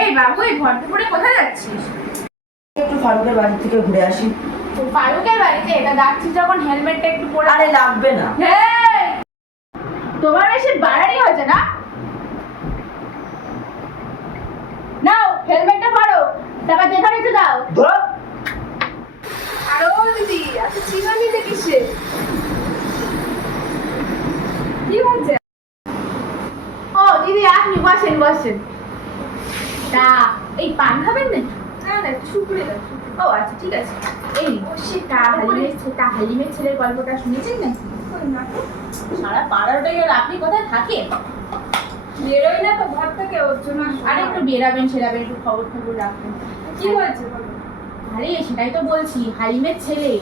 এই বাবু, এই ঘন্টা পরে কোথায় যাচ্ছিস? একটু ফারুকের বাড়ি থেকে ঘুরে আসি। ফারুকের বাড়িতে? এটা যাচ্ছিস যখন হেলমেটটা একটু পরে। আরে লাগবে না। হ্যাঁ, তোমার বেশি বাড়ানি হচ্ছে না? নাও হেলমেটটা পরো, তারপর যেখানে একটু যাও। আরে ও দিদি, এত চিল্লানি কিসে? কি হচ্ছে? ও দিদি, আপনি বসেন বসেন। তা এই পান খাবেন নাকি? না না, একটু শুকুরে দাও। ও আচ্ছা, ঠিক আছে। এই সেটা হালিমের ছেলের গল্পটা শুনেছেন নাকি? না তো। সারা পাড়াটাই গেল, আপনি কোথায় থাকেন? বেরোই না তো ঘর থেকে, ওর জন্য। আরে একটু বেরাবেন সেরাবেন, একটু খবর খবর রাখবেন। কি হয়েছে বলো? আরে সেটাই তো বলছি, হালিমের ছেলে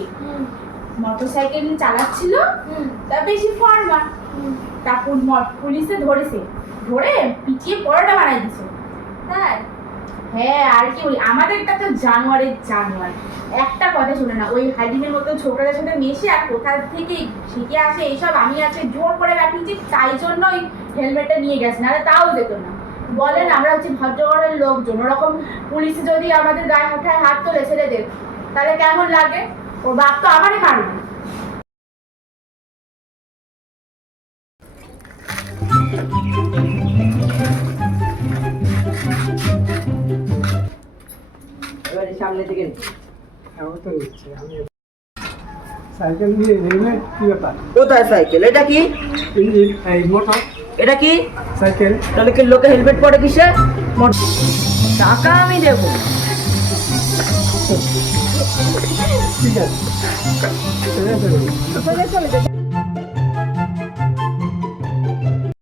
মোটরসাইকেল চালাচ্ছিল, তা বেশি ফরমান, তারপর পুলিশে ধরেছে, ধরে পিটিয়ে পরোটা বানাই দিছে। তাই? হ্যাঁ, আর কি বলি, আমাদেরটা তো জানোয়ারের জানোয়ার, একটা কথা শুনে না। ওই হালিমের মতো ছোকরাদের সাথে মেশে আর কোথা থেকে শিখে আসে এইসব, আমি আছে জোর করে পাঠিয়েছি, তাই জন্য ওই হেলমেটটা নিয়ে গেছে, নাহলে তাও যেত না। বলেন, আমরা হচ্ছে ভদ্রঘরের লোকজন, ওরকম পুলিশে যদি আমাদের গায়ে হাঠায় হাত তোলে ছেলেদের, তাহলে কেমন লাগে? ওর বাপ তো আমারই মারবে। এবারে সামনে থেকে এমন তো হচ্ছে আমি সাইকেল নিয়ে হেলমেট কি ব্যাপার? কোথায় সাইকেল? এটা কি? এই মোটর এটা কি সাইকেল। তাহলে কি লোকে হেলমেট পরে কিসে? টাকা আমি দেবো। ঠিক আছে চলে যাবে।